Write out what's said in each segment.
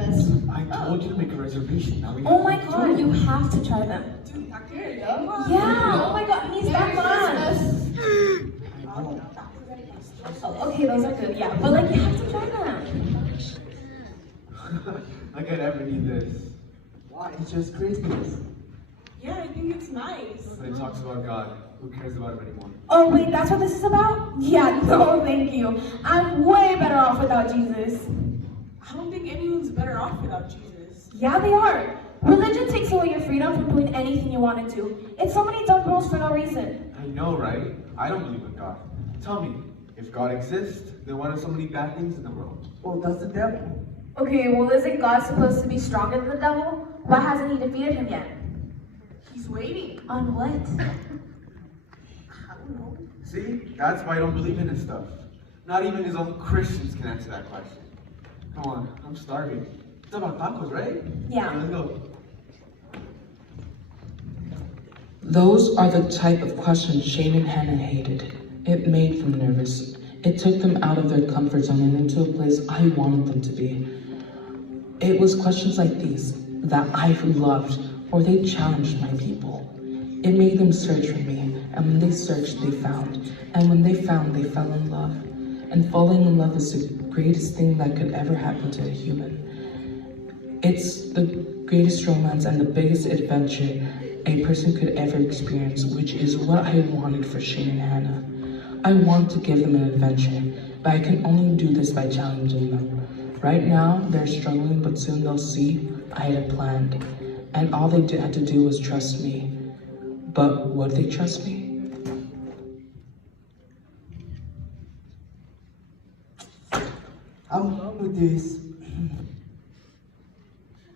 this? I told you to make a reservation. Now we Oh my god, you have to try them. Dude, here you go. Yeah, oh my god, he's that fun. Oh, okay, those are good, yeah. But like, you have to try them. Like I'd ever need this. Why? It's just Christmas. Yeah, I think it's nice. But it talks about God. Who cares about him anymore? Oh wait, that's what this is about? Yeah, no thank you. I'm way better off without Jesus. I don't think anyone's better off without Jesus. Yeah, they are. Religion takes away your freedom from doing anything you want to do. It's so many dumb rules for no reason. I know, right? I don't believe in God. Tell me, if God exists, then why are so many bad things in the world? Oh, that's the devil. Okay, well isn't God supposed to be stronger than the devil? Why hasn't he defeated him yet? He's waiting. On what? I don't know. See? That's why I don't believe in this stuff. Not even his own Christians can answer that question. Come on, I'm starving. It's about tacos, right? Yeah. Let's go. Those are the type of questions Shane and Hannah hated. It made them nervous. It took them out of their comfort zone and into a place I wanted them to be. It was questions like these that I loved, or they challenged my people. It made them search for me, and when they searched, they found. And when they found, they fell in love. And falling in love is the greatest thing that could ever happen to a human. It's the greatest romance and the biggest adventure a person could ever experience, which is what I wanted for Shane and Hannah. I want to give them an adventure, but I can only do this by challenging them. Right now, they're struggling, but soon they'll see I had it planned. And all they had to do was trust me. But would they trust me? I'm done with this.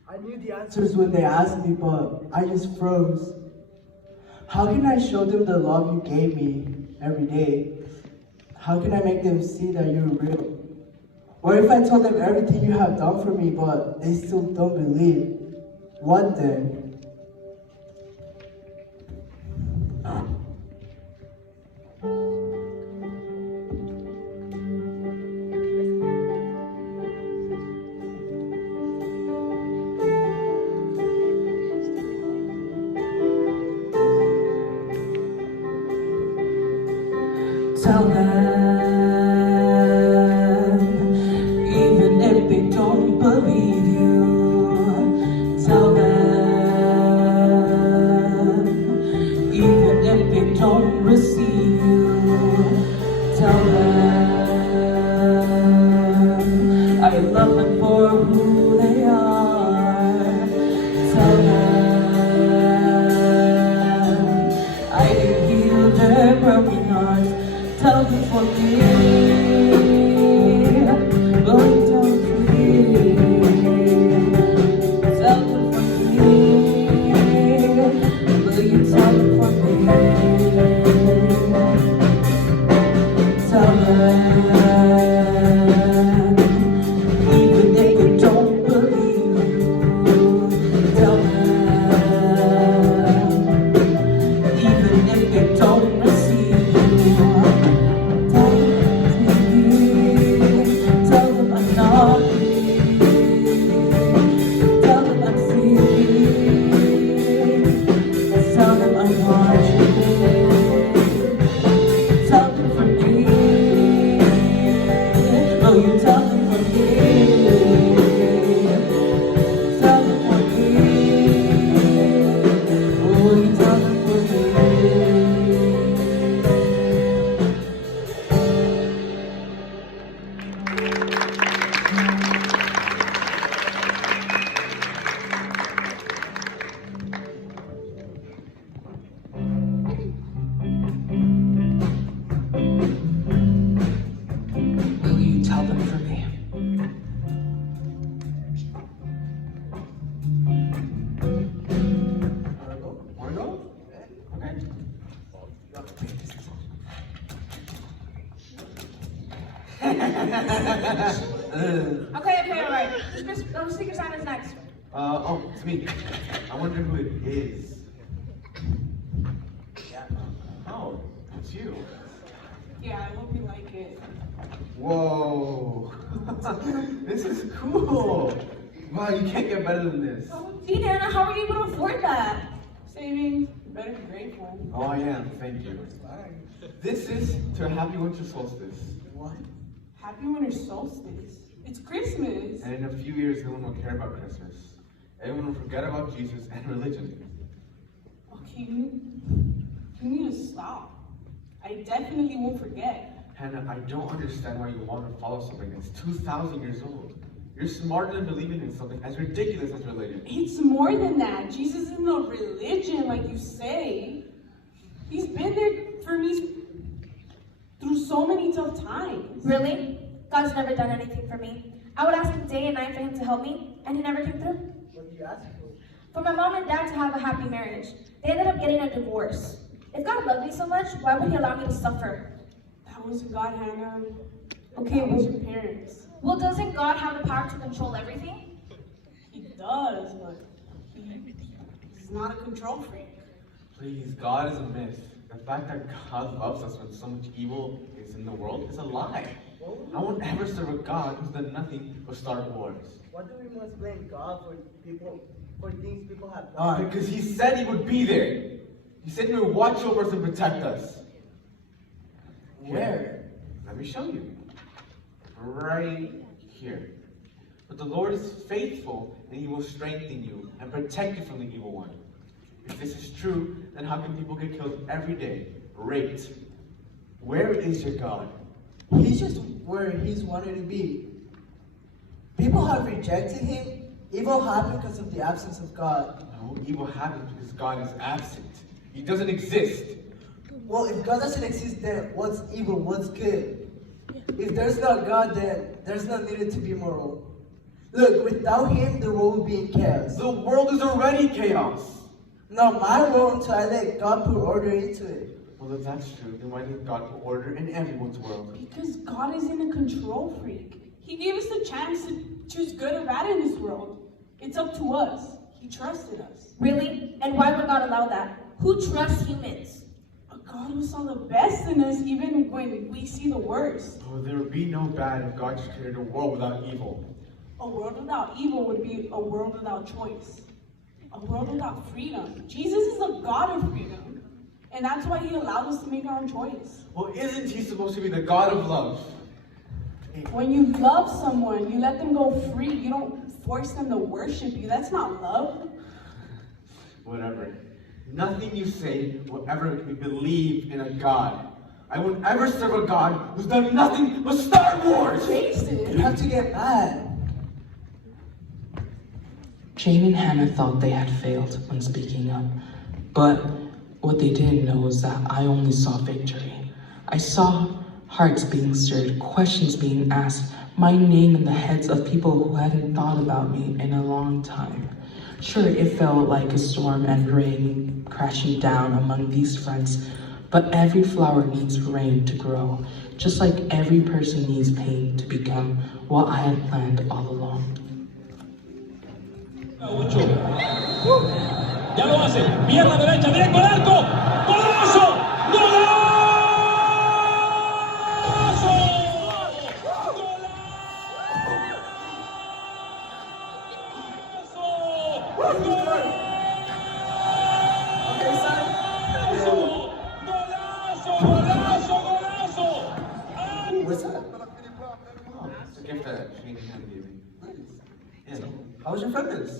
I knew the answers when they asked me, but I just froze. How can I show them the love you gave me every day? How can I make them see that you're real? What if I told them everything you have done for me, but they still don't believe? What then? Tell them, even if they don't believe you. Tell them, even if they don't receive you. Tell them, I love them for who they are. Tell them, I can heal their broken hearts. Tell them for me, oh, tell them for me. Tell them for me, will you tell them for me? Tell them, even if they don't believe you. Tell them, even if they don't receive you. Will you tell them for me? Wanna go? Okay. Okay, alright. Secret Santa's next. Oh, it's me. I wonder who it is. Yeah. Oh, it's you. Yeah, I hope you like it. Whoa. This is cool. Wow, you can't get better than this. Gee, Hannah, how are you able to afford that? Savings, better be grateful. Oh, I am. Thank you. This is to a happy winter solstice. What? Happy winter solstice. It's Christmas. And in a few years, no one will care about Christmas. Everyone will forget about Jesus and religion. Okay, you need to stop. I definitely won't forget. Hannah, I don't understand why you want to follow something that's 2,000 years old. You're smarter than believing in something as ridiculous as religion. It's more than that. Jesus isn't a religion like you say. He's been there for me through so many tough times. Really? God's never done anything for me. I would ask him day and night for him to help me, and he never came through. What do you ask for? For my mom and dad to have a happy marriage. They ended up getting a divorce. If God loved me so much, why would he allow me to suffer? That wasn't God, Hannah. Okay, it was your parents. Well, doesn't God have the power to control everything? He does, but he's not a control freak. Please, God is a myth. The fact that God loves us when so much evil is in the world is a lie. I won't ever serve a God who's done nothing but start wars. What do we must blame God for things people have done? Because he said he would be there. He said he would watch over us and protect us. Where? Let me show you. Right here. But the Lord is faithful, and he will strengthen you and protect you from the evil one. If this is true, then how can people get killed every day, raped? Where is your God? He's just where he's wanted to be. People have rejected him. Evil happened because of the absence of God. No, evil happens because God is absent. He doesn't exist. Well, if God doesn't exist, then what's evil? What's good? If there's not God, then there's no needed to be moral. Look, without him, the world would be in chaos. The world is already chaos. Not my world until I let God put order into it. Well, if that's true, then why didn't God put order in everyone's world? Because God isn't a control freak. He gave us the chance to choose good or bad in this world. It's up to us. He trusted us. Really? And why would God allow that? Who trusts humans? A God who saw the best in us even when we see the worst. Oh, there would be no bad if God just created a world without evil. A world without evil would be a world without choice. A world without freedom. Jesus is the God of freedom. And that's why he allowed us to make our own choice. Well, isn't he supposed to be the God of love? When you love someone, you let them go free. You don't force them to worship you. That's not love. Whatever. Nothing you say will ever make me believe in a God. I won't ever serve a God who's done nothing but start wars! Jason. You have to get mad. Jane and Hannah thought they had failed when speaking up, but what they didn't know was that I only saw victory. I saw hearts being stirred, questions being asked, my name in the heads of people who hadn't thought about me in a long time. Sure, it felt like a storm and rain crashing down among these friends, but every flower needs rain to grow, just like every person needs pain to become what I had planned all along. Ya lo hace, pierna derecha, directo al arco, golazo, golazo, What's that? Oh, it's a gift that Shane and Hannah gave me. Yeah. How was your friendness?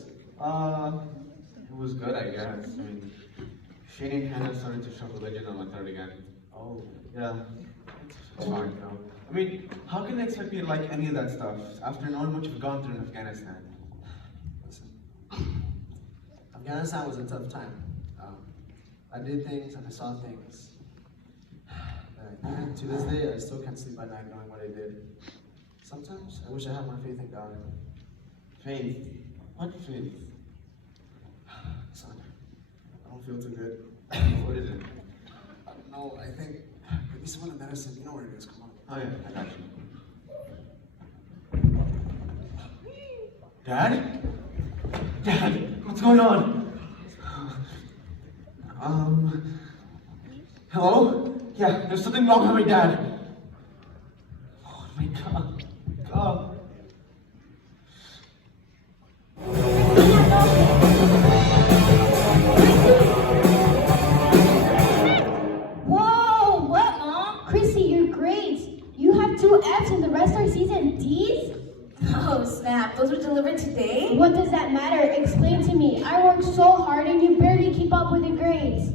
It was good, I guess. I mean, Shane and Hannah started to show religion on my third again. Oh. Yeah. It's fine, though. I mean, how can they expect me to like any of that stuff after knowing what you've gone through in Afghanistan? Listen, Afghanistan was a tough time. I did things and I saw things. And to this day, I still can't sleep at night knowing what I did. Sometimes I wish I had more faith in God. Faith. What faith? Son, I don't feel too good. What is it? I don't know, I think maybe some of the medicine, you know where it is, come on. Oh yeah, I got you. Dad? Dad, what's going on? Hello? Yeah, there's something wrong with my dad. Oh my God. God. Whoa, what, Mom? Chrissy, your grades. You have 2 F's and the rest are C's and D's? Oh, snap. Those were delivered today? What does that matter? Explain to me. I work so hard and you barely keep up with your grades.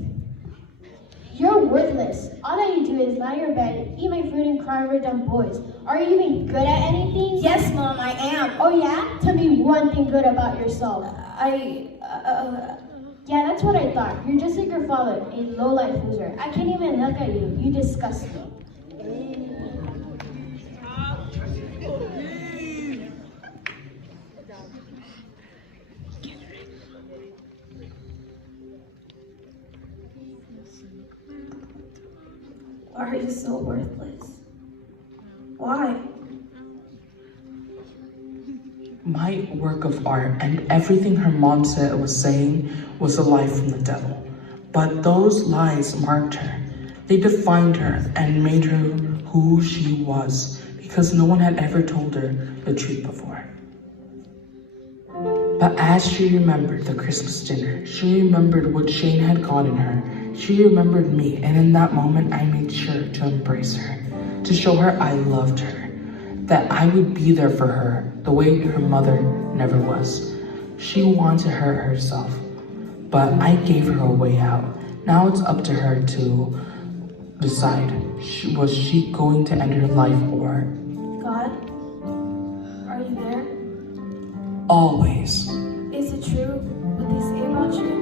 You're worthless. All that you do is lie in your bed, eat my food, and cry over dumb boys. Are you even good at anything? Yes, Mom, I am. Oh yeah? Tell me one thing good about yourself. Yeah, that's what I thought. You're just like your father, a low-life loser. I can't even look at you. You disgust me. Why are you so worthless? Why? My work of art and everything her mom said was saying was a lie from the devil. But those lies marked her. They defined her and made her who she was because no one had ever told her the truth before. But as she remembered the Christmas dinner, she remembered what Shane had gotten her. She remembered me, and in that moment I made sure to embrace her, to show her I loved her, that I would be there for her the way her mother never was. She wanted to hurt herself, but I gave her a way out. Now it's up to her to decide, was she going to end her life or... God? Are you there? Always. Is it true what they say about you?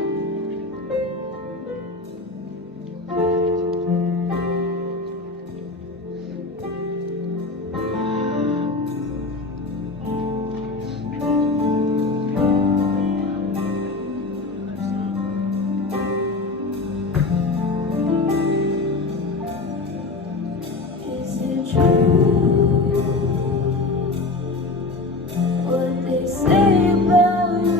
Is it true what they say about you?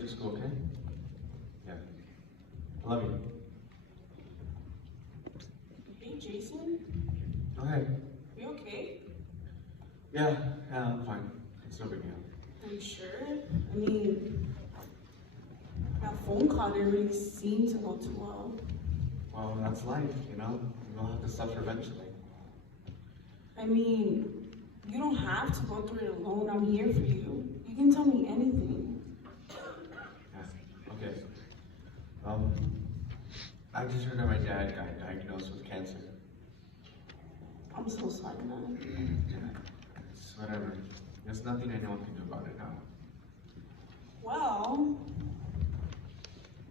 to school, okay? Yeah. I love you. Hey, Jason, Go ahead. you okay? Yeah, I'm fine. It's no big deal. Are you sure? I mean, that phone call didn't really seem to go too well. Well, that's life, you know? You'll have to suffer eventually. I mean, you don't have to go through it alone. I'm here for you. You can tell me anything. Yeah, okay. I just heard that my dad got diagnosed with cancer. I'm so sorry, man. Yeah, it's whatever. There's nothing anyone can do about it now. Well,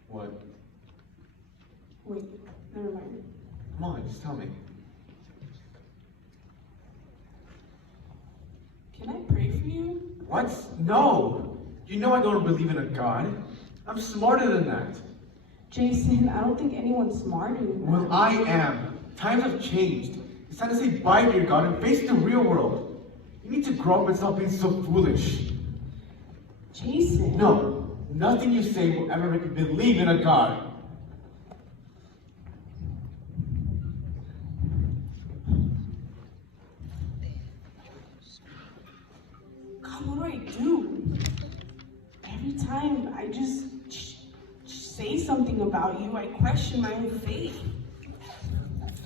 What? wait, never mind. Come on, just tell me. Can I pray for you? What? No! You know I don't believe in a God. I'm smarter than that. Jason, I don't think anyone's smarter than that. Well, I am. Times have changed. It's time to say bye to your God and face the real world. You need to grow up and stop being so foolish. Jason. No, nothing you say will ever make me believe in a God. God, what do I do? Every time I just say something about you, I question my own faith.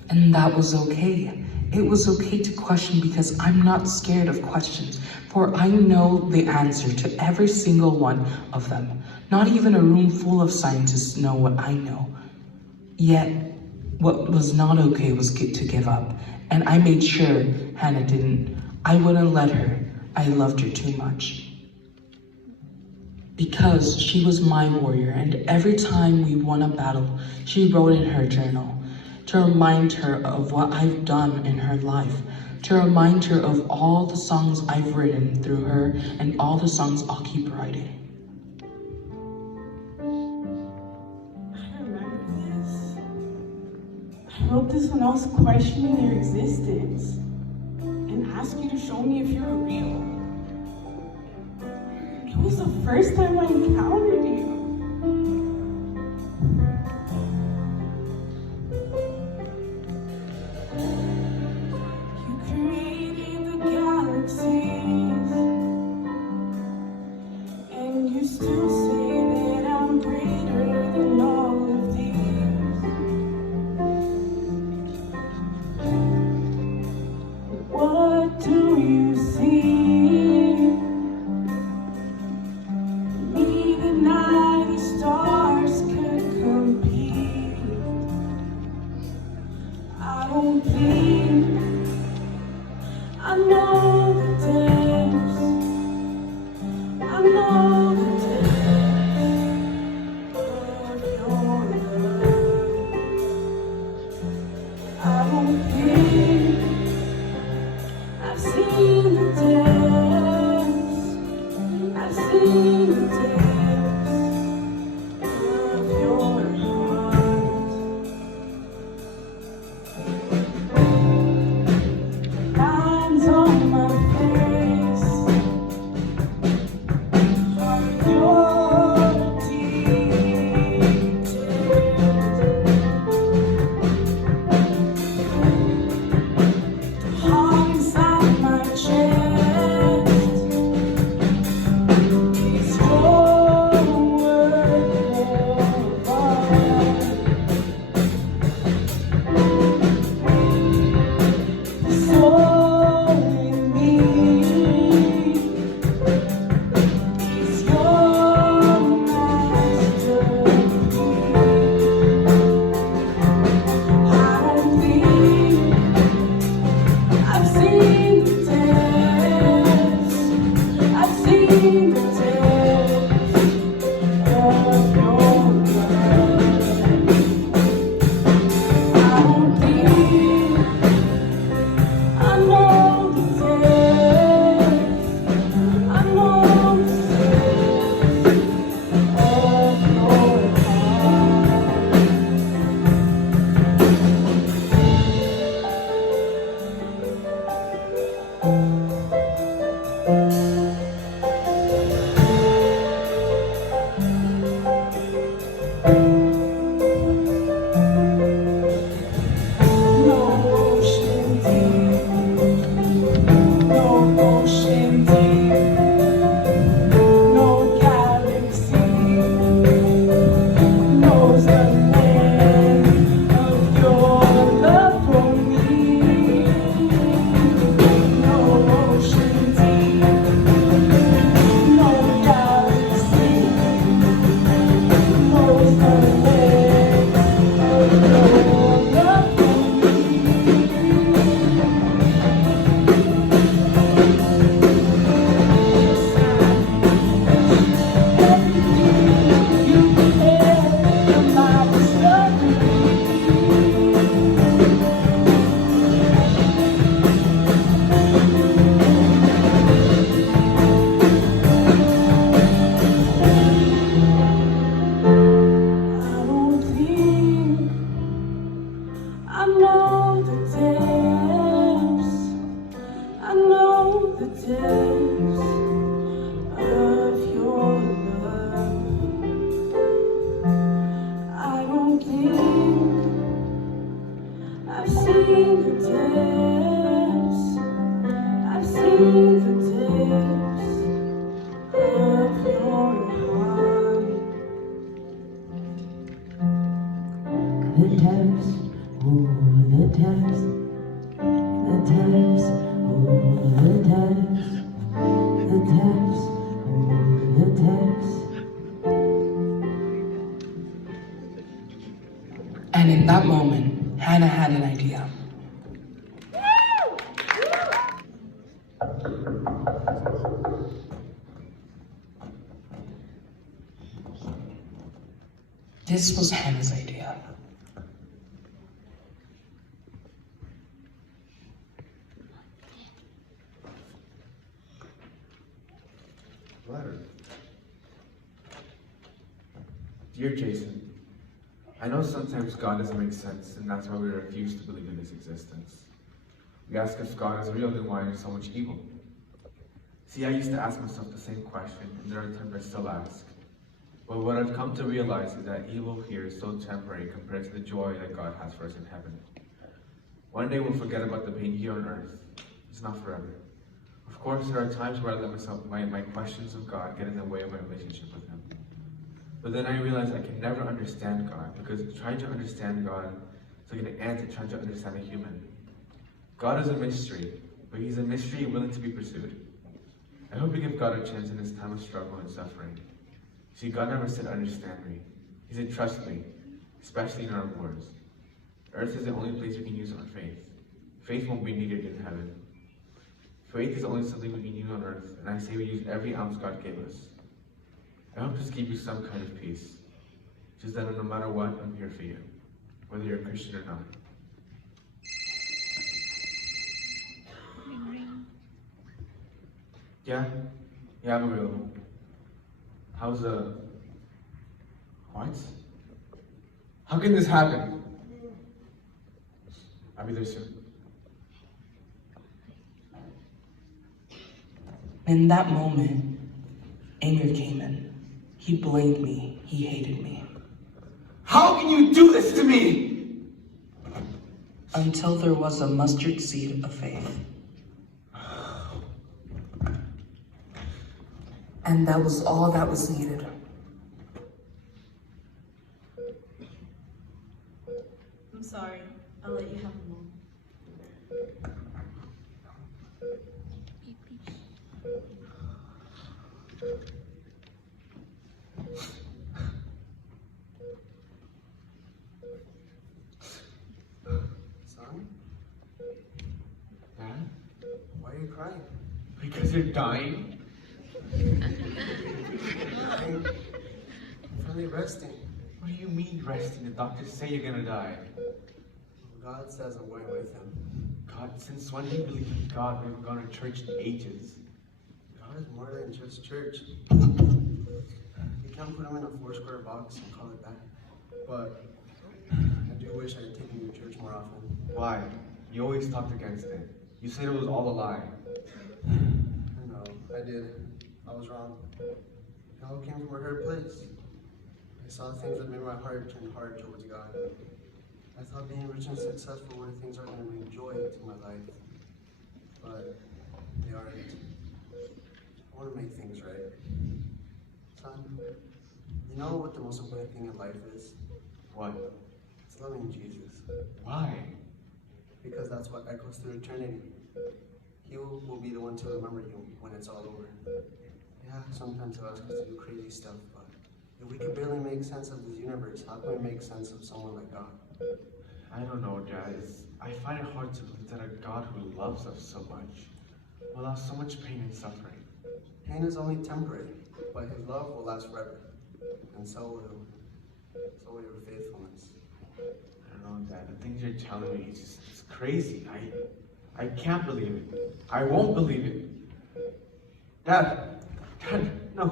And that was okay. It was okay to question because I'm not scared of questions, for I know the answer to every single one of them. Not even a room full of scientists know what I know. Yet, what was not okay was to give up. And I made sure Hannah didn't. I wouldn't let her. I loved her too much. Because she was my warrior, and every time we won a battle, she wrote in her journal to remind her of what I've done in her life, to remind her of all the songs I've written through her and all the songs I'll keep writing. I remember this. I wrote this when I was questioning your existence and asked you to show me if you're real. It was the first time I encountered you. You created the galaxies, and you still say that I'm greater than all of these. What do you see? Me deny the stars could compete. I don't think I know the depths. I know the depths of your love. I don't think I've seen the depths. I've seen the depths of your heart. Lines on my face are your details. The heart inside my chest is your work of art. The soul in me is your masterpiece. I don't think I've seen the depths. I've seen the depths of your love. I don't think I know the depths. I know the depths of your heart. depths of your love. I don't think I've seen the depths. I've seen the depths of your heart. The depths, oh, the depths, the depths, oh, the depths, the depths, oh, the depths. And in that moment, Hannah had an idea. This was Hannah's idea. Letter. Dear Jason, I know sometimes God doesn't make sense, and that's why we refuse to believe in His existence. We ask if God is real, then why is there so much evil? See, I used to ask myself the same question, and there are times I still ask. But what I've come to realize is that evil here is so temporary compared to the joy that God has for us in heaven. One day we'll forget about the pain here on earth. It's not forever. Of course, there are times where I let my questions of God get in the way of my relationship with Him. But then I realize I can never understand God, because trying to understand God is like an ant trying to understand a human. God is a mystery, but He's a mystery willing to be pursued. I hope we give God a chance in this time of struggle and suffering. See, God never said, understand me. He said, trust me, especially in our wars. Earth is the only place we can use our faith. Faith won't be needed in heaven. Faith is only something we can use on earth, and I say we use every ounce God gave us. I hope this gives you some kind of peace. Just that no matter what, I'm here for you, whether you're a Christian or not. Yeah, I'm available. How's what? How can this happen? I'll be there soon. In that moment, anger came in. He blamed me. He hated me. How can you do this to me? Until there was a mustard seed of faith. And that was all that was needed. I'm sorry. I'll let you have a moment. Son, Dad? why are you crying? Because you're dying? I'm finally resting. What do you mean resting? The doctors say you're gonna die. God says I'm going with Him. God, since when do you believe in God? We haven't gone to church in ages. God is more than just church. You can't put Him in a 4-square box and call it that. But I do wish I had taken you to church more often. Why? You always talked against it. You said it was all a lie. I know, I did. I was wrong. It all came from a hurt place. I saw things that made my heart turn hard towards God. I thought being rich and successful were things that were going to bring joy to my life. But they aren't. I want to make things right. Son, you know what the most important thing in life is? What? It's loving Jesus. Why? Because that's what echoes through eternity. He will be the one to remember you when it's all over. Yeah, sometimes he'll ask us to do crazy stuff, but if we can barely make sense of this universe, how can we make sense of someone like God? I don't know, Dad. I find it hard to believe that a God who loves us so much will allow so much pain and suffering. Pain is only temporary, but His love will last forever. And so will your faithfulness. I don't know, Dad. The things you're telling me, it's crazy. I can't believe it. I won't believe it. Dad, no.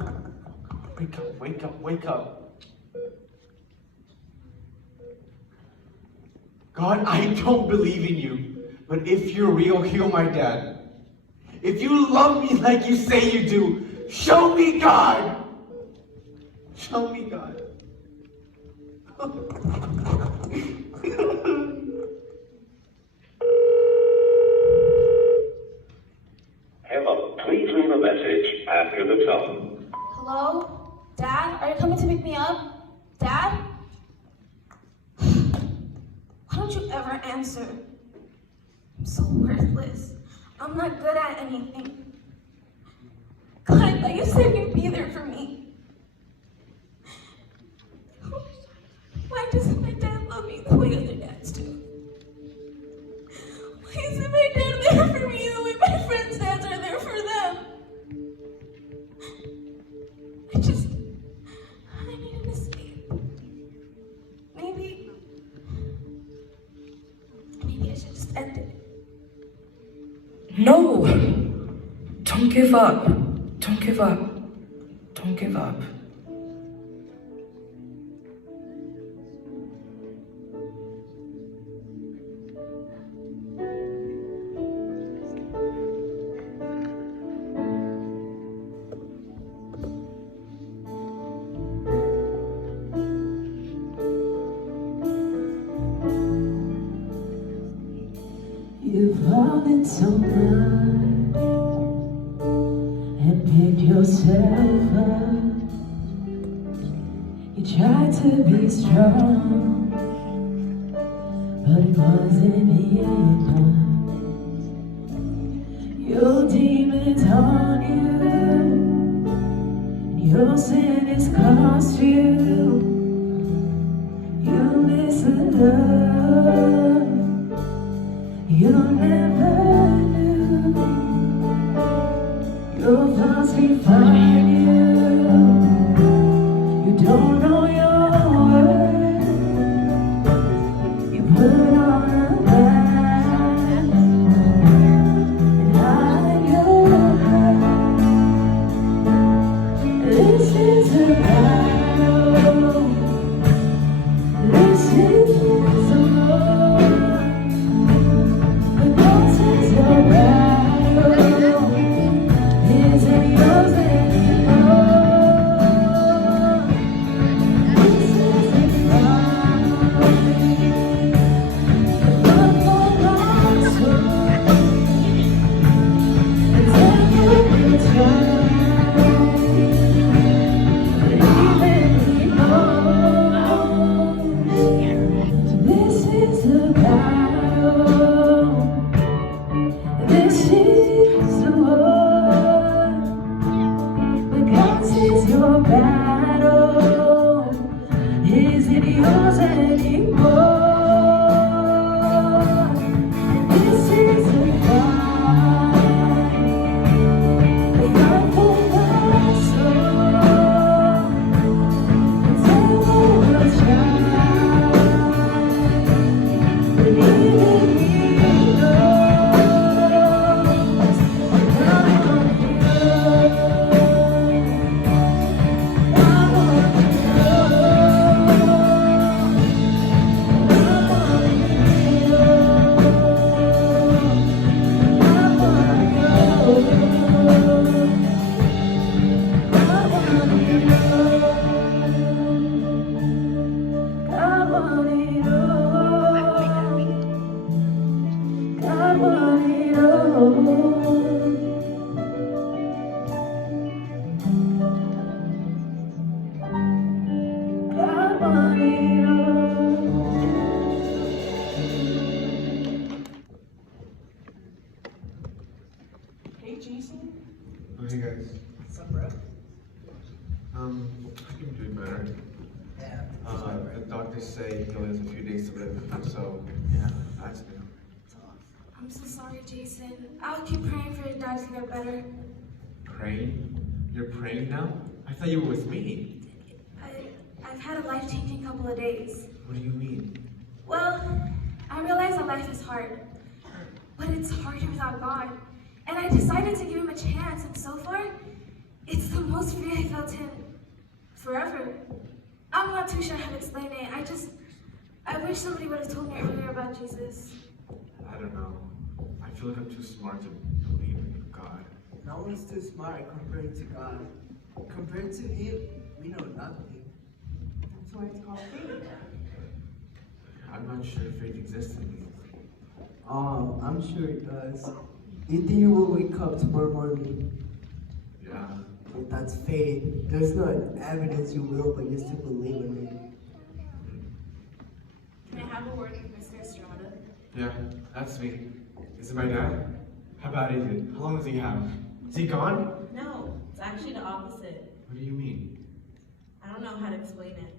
Wake up. God, I don't believe in you. But if you're real, heal my dad. If you love me like you say you do, show me God. Show me God. Hello, please leave a message after the tone. Hello? Dad? Are you coming to pick me up? Dad? Why don't you ever answer? I'm so worthless. I'm not good at anything. God, I thought you said you'd be there for me. Why doesn't my dad love me the way other dads do? Why isn't my dad there for me the way my friends' dads are there for them? I need an escape. Maybe I should just end it. No! Don't give up. Don't give up. Don't give up. You've fallen so much and picked yourself up. You tried to be strong, but it wasn't enough. Your demons haunt you, and your sin has cost you. You miss the love you never knew. Your thoughts define you. You don't know your worth. You put on a mask and hide your heart. This is a battle. This is a war. Your battle isn't yours anymore. This is a fight for my soul. The devil will try, but even he knows I'm on you. Hey, Jason. Oh, hey guys. What's up, bro? I can do better. The doctors say he only has a few days to live, so yeah, that's new. I'm so sorry, Jason. I'll keep praying for your dad to get better. Praying? You're praying now? I thought you were with me. I've had a life-changing couple of days. What do you mean? Well, I realize that life is hard, but it's harder without God. And I decided to give him a chance, and so far, it's the most free I felt in forever. I'm not too sure how to explain it. I wish somebody would have told me earlier about Jesus. I don't know. I feel like I'm too smart to believe in God. No one's too smart compared to God. Compared to Him, we know nothing. That's why it's called faith. I'm not sure if faith exists in me. I'm sure it does. Do you think you will wake up tomorrow morning? Yeah. If that's faith, there's no evidence you will, but you still believe in it. Can I have a word with Mr. Estrada? Yeah, that's me. Is it my dad? How bad is it? How long does he have? Is he gone? No, it's actually the opposite. What do you mean? I don't know how to explain it.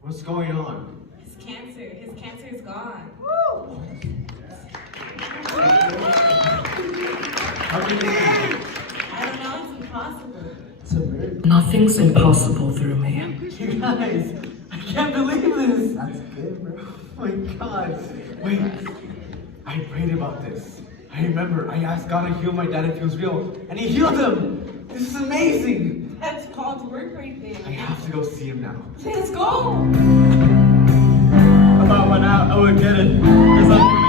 What's going on? His cancer is gone. How can this be? I don't know, it's impossible. It's a miracle. Nothing's impossible through me. You guys, I can't believe this. That's good, bro. Oh my God. Wait, I prayed about this. I remember I asked God to heal my dad if he was real, and he healed him. This is amazing. That's God's work right I there. have to go see him now. Let's go! I thought by now I would get it. 'Cause I'm